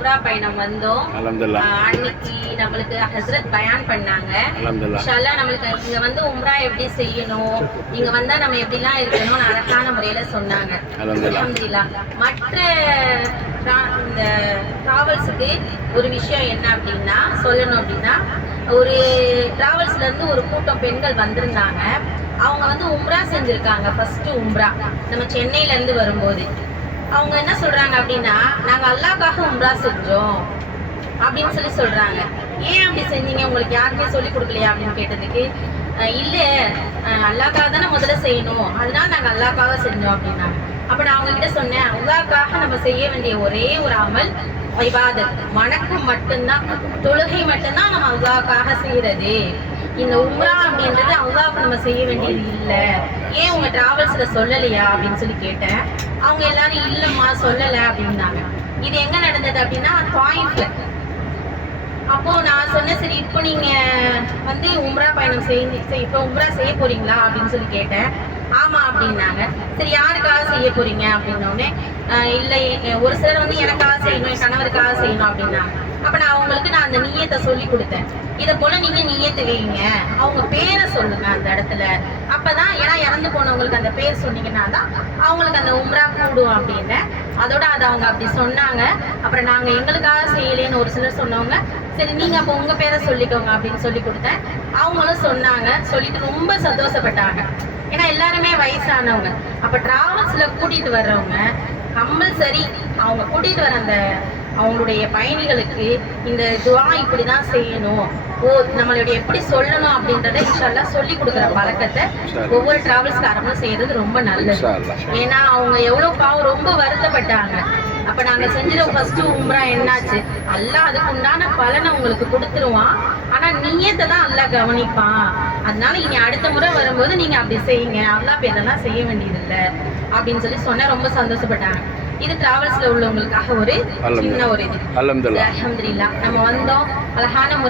உம்ரா பயணம் வந்தோம். அன்னைக்கு நம்மளுக்கு ஹஸ்ரத் பயான் பண்ணாங்க. இன்ஷா அல்லாஹ் நம்மளுக்கு இங்க வந்து உம்ரா எப்படி செய்யணும், இங்க வந்தா நம்ம எப்படிலாம் இருக்கணும்னு அழகான முறையில சொன்னாங்க. அல்ஹம்துலில்லாஹ். மற்ற இந்த டிராவல்ஸுக்கு ஒரு விஷயம் என்ன அப்படின்னா சொல்லணும் அப்படின்னா, ஒரு டிராவல்ஸ்ல இருந்து ஒரு கூட்டம் பெண்கள் வந்திருந்தாங்க. அவங்க வந்து உம்ரா செஞ்சிருக்காங்க. ஃபர்ஸ்ட் உம்ரா நம்ம சென்னையில இருந்து வரும்போது அவங்க என்ன சொல்றாங்க அப்படின்னா, நாங்க அல்லாஹ்க்காக உம்ரா செஞ்சோம் அப்படின்னு சொல்றாங்க. ஏன் அப்படி செஞ்சீங்க, உங்களுக்கு யாருமே சொல்லி கொடுக்கலையா அப்படின்னு கேட்டதுக்கு, இல்ல அல்லாஹ்க்காக தானே முதல்ல செய்யணும், அதனால நாங்க அல்லாஹ்க்காக செஞ்சோம் அப்படின்னாங்க. அப்ப நான் அவங்க கிட்ட சொன்னேன், அல்லாஹ்க்காக நம்ம செய்ய வேண்டிய ஒரே ஒரு அமல் இபாதத், வணக்கம் மட்டும்தான், தொழுகை மட்டும்தான் நம்ம அல்லாஹ்க்காக செய்யறது. இந்த உம்ரா அப்படின்றது அல்லாஹ்க்கு நம்ம செய்ய வேண்டியது இல்லை, ஏன் உங்க டிராவல்ஸ்ல சொல்லலையா அப்படின்னு சொல்லி கேட்டேன். அவங்க எல்லாரும் இல்லம்மா சொல்லலை அப்படின்னாங்க. இது எங்க நடந்தது அப்படின்னா பாயிண்ட்ல. அப்போ நான் சொன்னேன், சரி இப்போ நீங்க வந்து உம்ரா பயணம் இப்போ உம்ரா செய்ய போறீங்களா அப்படின்னு சொல்லி கேட்டேன். ஆமா அப்படின்னாங்க. சரி யாருக்காக செய்ய போறீங்க அப்படின்னோடனே, இல்லை ஒரு சிலர் வந்து எனக்காக செய்யணும், என் கணவருக்காக செய்யணும் அப்படின்னாங்க. அப்ப நான் அவங்களுக்கு அந்த நீயத்தை சொல்லி கொடுத்தேன். இதை போல நீங்க நீயத்து வைங்க, அவங்க பேரை சொல்லுங்க அந்த இடத்துல, அப்பதான் ஏன்னா இறந்து போனவங்களுக்கு அந்த பேர் சொன்னீங்கன்னா தான் அவங்களுக்கு அந்த உம்ரா கூடும் அப்படின்னு. அதோட அதை அவங்க அப்படி சொன்னாங்க. அப்புறம் நாங்க எங்களுக்காக செய்யலேன்னு ஒரு சிலர் சொன்னவங்க, சரி நீங்க அப்போ உங்க பேரை சொல்லிக்கோங்க அப்படின்னு சொல்லி கொடுத்தேன். அவங்களும் சொன்னாங்க, சொல்லிட்டு ரொம்ப சந்தோஷப்பட்டாங்க. ஏன்னா எல்லாருமே வயசானவங்க. அப்ப டிராவல்ஸ்ல கூட்டிட்டு வர்றவங்க கம்பல்சரி அவங்க கூட்டிட்டு வர அந்த அவங்களுடைய பயணிகளுக்கு இந்த துவா இப்படிதான் செய்யணும், நம்மளுடைய எப்படி சொல்லணும் அப்படின்றத இன்ஷா அல்லாஹ் சொல்லி கொடுக்குற பழக்கத்தை ஒவ்வொரு டிராவல்ஸ்காரங்களும் செய்யறது ரொம்ப நல்லது. ஏன்னா அவங்க எவ்வளவு பாவம் ரொம்ப வருத்தப்பட்டாங்க. அப்ப நாங்க செஞ்ச ஃபர்ஸ்ட் உம்ரா என்னாச்சு, அல்லாஹ் அதுக்கு உண்டான பலனை உங்களுக்கு கொடுத்துருவான், ஆனா நீயத்தை தான் அல்லாஹ் கவனிப்பான். அதனால இனி அடுத்த முறை வரும்போது நீங்க அப்படி செய்யுங்க, அல்லாஹ் பேரெல்லாம் செய்ய வேண்டியது இல்லை அப்படின்னு சொல்லி சொன்னா ரொம்ப சந்தோஷப்பட்டாங்க. இது டிராவல்ஸ்ல உள்ளவங்களுக்காக ஒரு சின்ன ஒரு இது. அல்ஹம்துலில்லாஹ் நம்ம வந்தோம், அழகான முறை